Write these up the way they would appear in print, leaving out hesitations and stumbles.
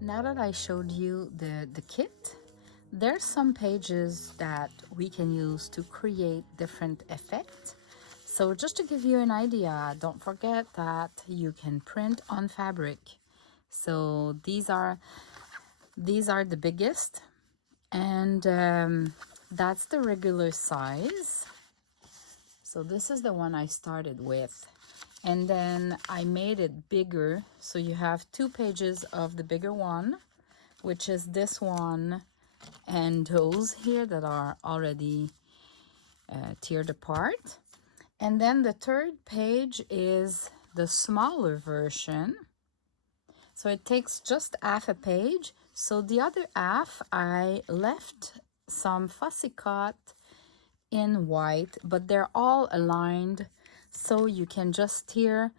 Now that I showed you the kit, there's some pages that we can use to create different effects. So just to give you an idea, don't forget that you can print on fabric. So these are the biggest, and that's the regular size. So this is the one I started with. And then I made it bigger, so you have 2 pages of the bigger one, which is this one and those here that are already teared apart. And then the 3rd page is the smaller version. So it takes just half a page. So the other half, I left some fussy cut in white, but they're all aligned, so you can just tear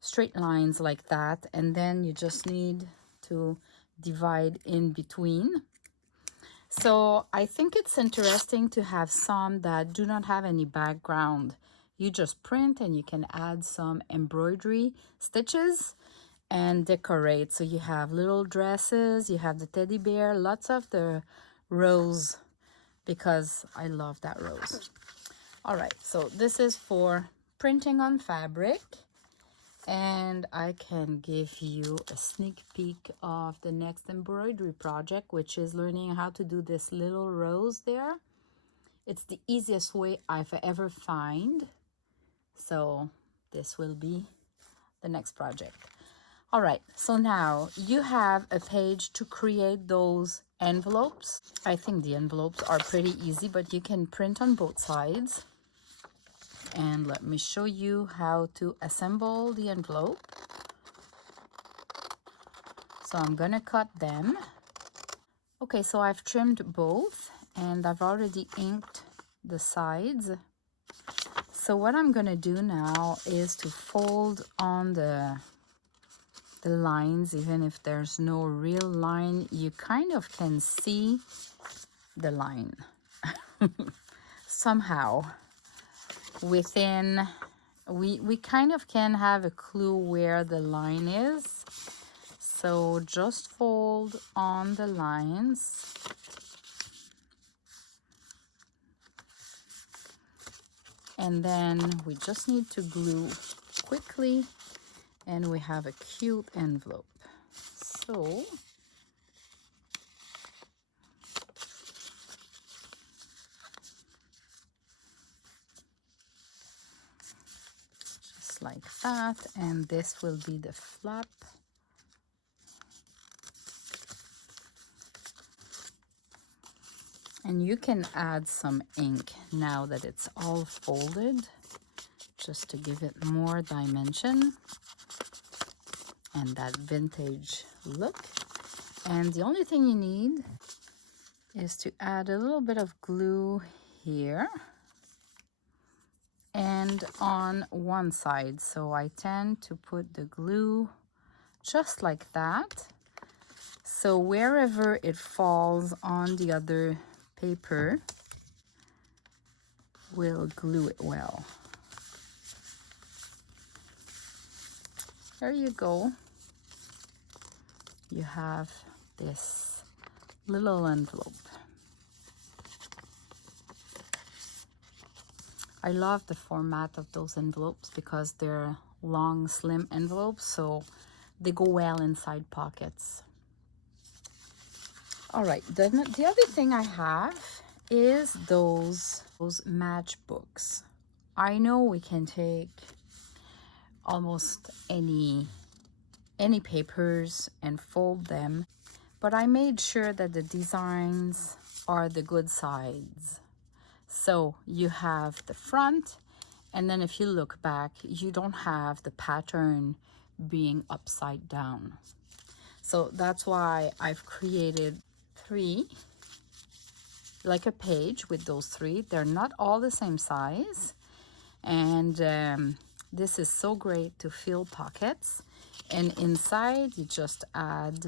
straight lines like that, and then you just need to divide in between. So I think it's interesting to have some that do not have any background. You just print and you can add some embroidery stitches and decorate. So you have little dresses, you have the teddy bear, lots of the rose, because I love that rose. All right, so this is for printing on fabric, and I can give you a sneak peek of the next embroidery project, which is learning how to do this little rose there. It's the easiest way I've ever found. So this will be the next project. All right, so now you have a page to create those envelopes. I think the envelopes are pretty easy, but you can print on both sides. And let me show you how to assemble the envelope. So I'm gonna cut them. Okay, so I've trimmed both and I've already inked the sides. So what I'm gonna do now is to fold on the lines. Even if there's no real line, you kind of can see the line somehow. Within, we kind of can have a clue where the line is. So just fold on the lines. And then we just need to glue quickly, and we have a cute envelope. So just like that, and this will be the flap. And you can add some ink now that it's all folded, just to give it more dimension and that vintage look. And the only thing you need is to add a little bit of glue here and on one side. So I tend to put the glue just like that. So wherever it falls on the other paper, we'll glue it well. There you go. You have this little envelope. I love the format of those envelopes because they're long, slim envelopes, so they go well inside pockets. All right, the other thing I have is those matchbooks. I know we can take almost any papers and fold them, but I made sure that the designs are the good sides. So you have the front, and then if you look back, you don't have the pattern being upside down. So that's why I've created 3, like a page with those 3. They're not all the same size, and this is so great to fill pockets. And inside you just add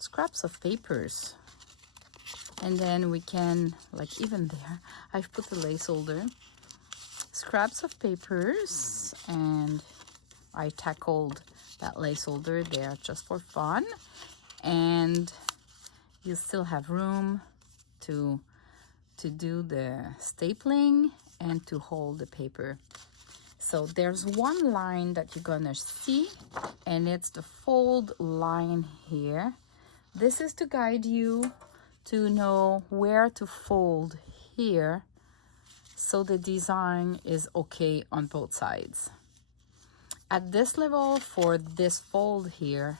scraps of papers, and then we can, like, even there I've put the lace holder, scraps of papers, and I tackled that lace holder there just for fun. and you still have room to do the stapling and to hold the paper. So there's one line that you're gonna see, and it's the fold line here. This is to guide you to know where to fold here so the design is okay on both sides. At this level, for this fold here,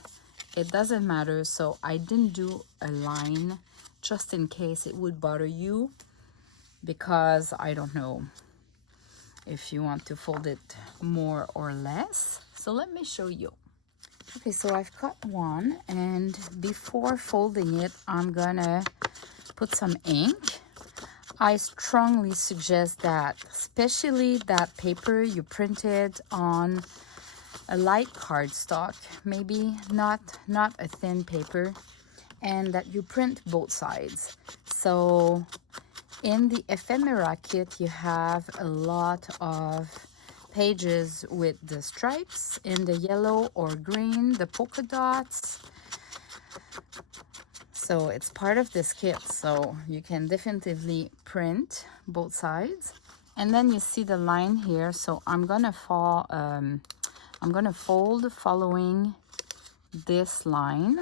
it doesn't matter, so I didn't do a line just in case it would bother you, because I don't know if you want to fold it more or less. So let me show you. Okay, so I've cut one, and before folding it, I'm gonna put some ink. I strongly suggest that, especially that paper you printed on a light cardstock, maybe not a thin paper, and that you print both sides. So in the Ephemera kit, you have a lot of pages with the stripes in the yellow or green, the polka dots. So it's part of this kit, so you can definitively print both sides. And then you see the line here, so I'm gonna fold following this line.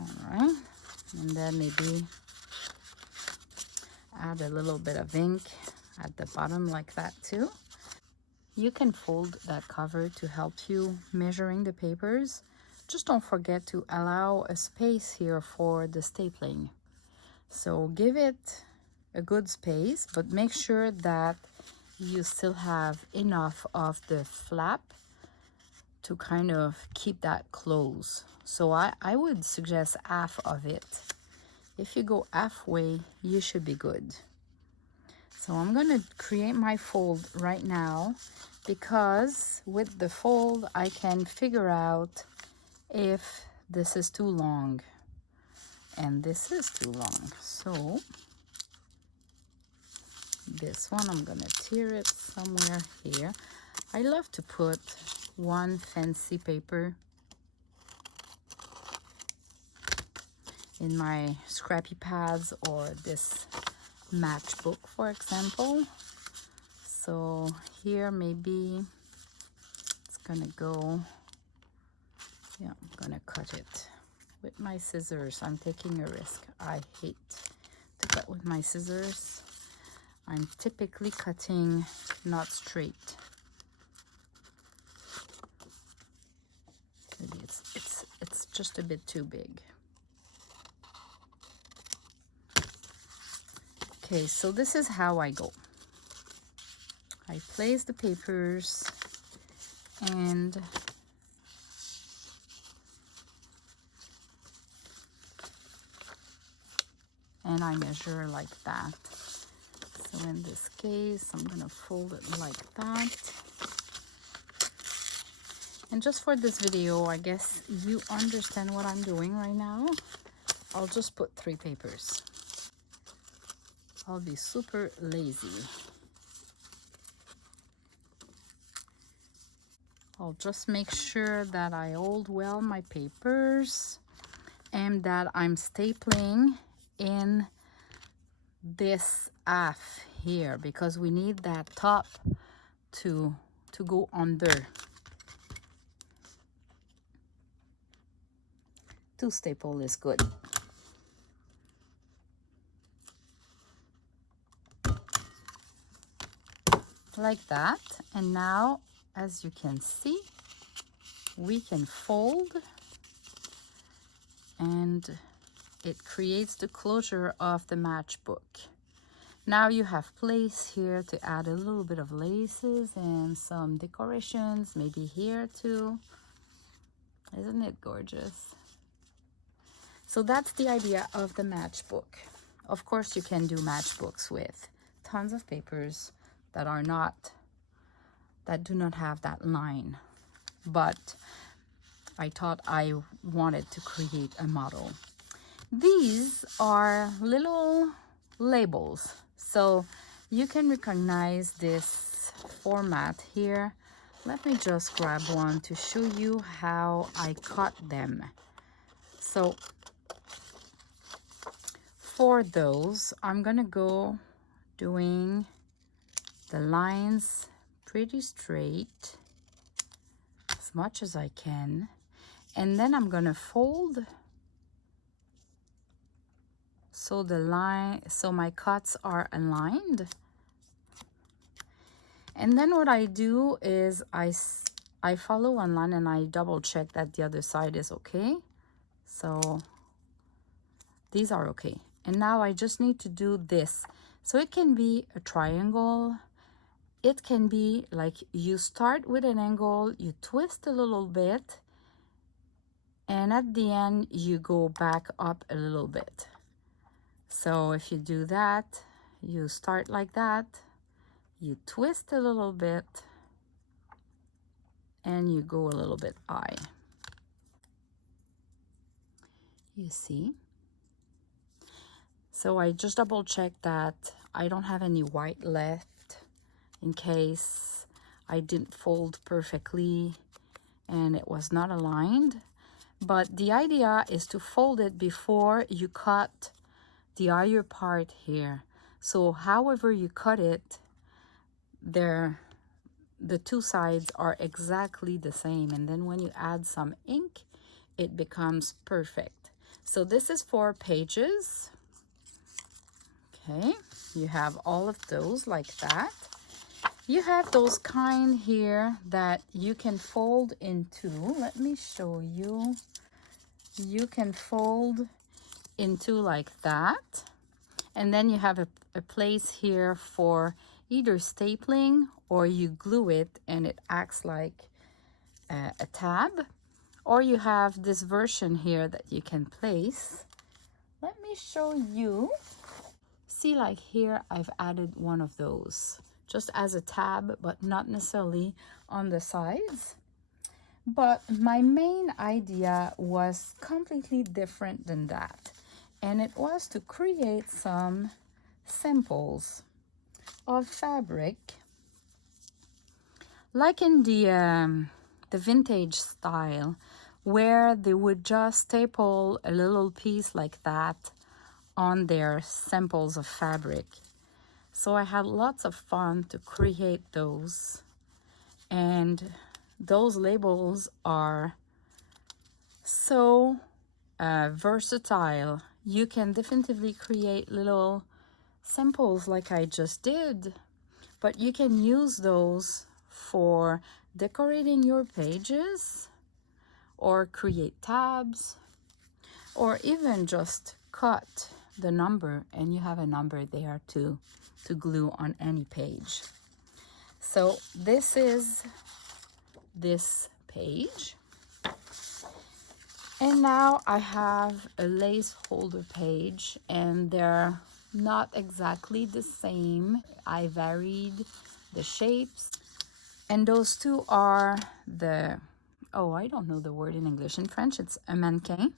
All right, and then maybe add a little bit of ink at the bottom like that too. You can fold that cover to help you measuring the papers. Just don't forget to allow a space here for the stapling. So give it a good space, but make sure that you still have enough of the flap to kind of keep that close. So I would suggest half of it. If you go halfway, you should be good. So I'm gonna create my fold right now, because with the fold I can figure out if this is too long, and this is too long. So this one, I'm gonna tear it somewhere here. I love to put one fancy paper in my scrappy pads or this matchbook, for example. So here maybe it's gonna go, yeah, I'm gonna cut it with my scissors. I'm taking a risk. I hate to cut with my scissors. I'm typically cutting not straight. Maybe it's just a bit too big. Okay, so this is how I go. I place the papers and I measure like that. So in this case, I'm gonna fold it like that. And just for this video, I guess you understand what I'm doing right now. I'll just put 3 papers. I'll be super lazy. I'll just make sure that I hold well my papers and that I'm stapling in this half here, because we need that top to go under. 2 staple is good. Like that. And now, as you can see, we can fold, and it creates the closure of the matchbook. Now you have place here to add a little bit of laces and some decorations, maybe here too. Isn't it gorgeous? So that's the idea of the matchbook. Of course, you can do matchbooks with tons of papers that do not have that line. But I thought I wanted to create a model. These are little labels, so you can recognize this format here Let me just grab one to show you how I cut them. So for those, I'm gonna go doing the lines pretty straight as much as I can, and then I'm gonna fold so my cuts are aligned. And then what I do is I follow one line and I double check that the other side is okay. So these are okay. And now I just need to do this. So it can be a triangle. It can be like you start with an angle, you twist a little bit, and at the end you go back up a little bit. So if you do that, you start like that, you twist a little bit, and you go a little bit high. You see? So I just double check that I don't have any white left in case I didn't fold perfectly and it was not aligned. But the idea is to fold it before you cut the higher part here. So however you cut it, the two sides are exactly the same, and then when you add some ink, it becomes perfect. So this is 4 pages. Okay, you have all of those like that. You have those kind here that you can fold into. Let me show you. You can fold into like that, and then you have a place here for either stapling or you glue it and it acts like a tab, or you have this version here that you can place. Let me show you. See, like here I've added one of those just as a tab, but not necessarily on the sides. But my main idea was completely different than that, and it was to create some samples of fabric, like in the vintage style, where they would just staple a little piece like that on their samples of fabric. So I had lots of fun to create those, and those labels are so versatile. You can definitively create little samples like I just did, but you can use those for decorating your pages or create tabs, or even just cut the number and you have a number there to glue on any page. So this is this page. And now I have a lace holder page, and they're not exactly the same. I varied the shapes. And those two are I don't know the word in English. In French, it's a mannequin.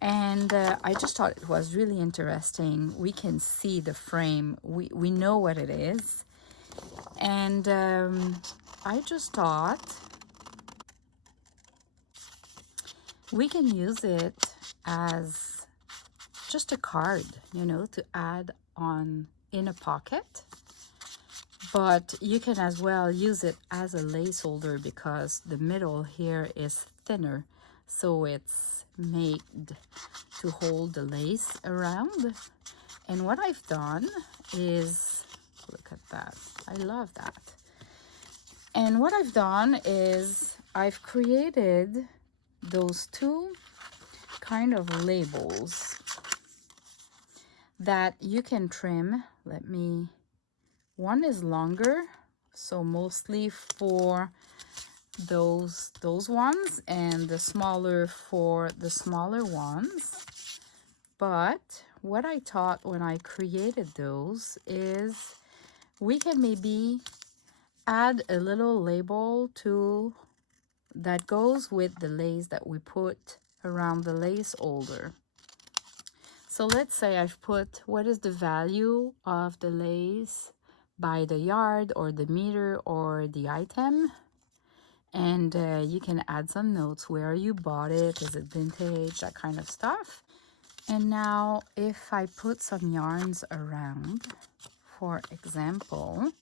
And I just thought it was really interesting. We can see the frame. We know what it is. And I just thought we can use it as just a card, to add on in a pocket. But you can as well use it as a lace holder because the middle here is thinner. So it's made to hold the lace around. And what I've done is, look at that, I love that. And what I've done is I've created those two kind of labels that you can trim. One is longer, so mostly for those ones, and the smaller for the smaller ones. But what I thought when I created those is we can maybe add a little label that goes with the lace that we put around the lace holder. So let's say I've put what is the value of the lace by the yard or the meter or the item. And you can add some notes, where you bought it, is it vintage, that kind of stuff. And now if I put some yarns around, for example,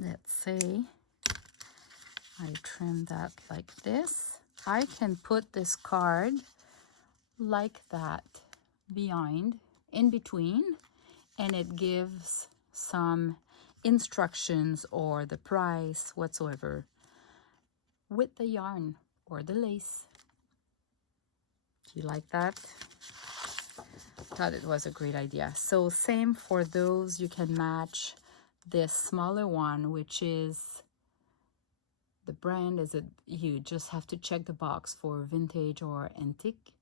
let's say I trim that like this, I can put this card like that behind, in between, and it gives some instructions or the price whatsoever with the yarn or the lace. Do you like that? Thought it was a great idea. So same for those, you can match this smaller one, which is the brand is you just have to check the box for vintage or antique,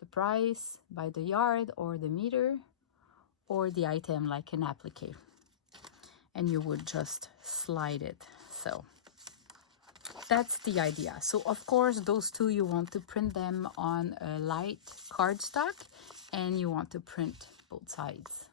the price by the yard or the meter, or the item like an applique, and you would just slide it. So that's the idea. So of course those two, you want to print them on a light cardstock and you want to print both sides.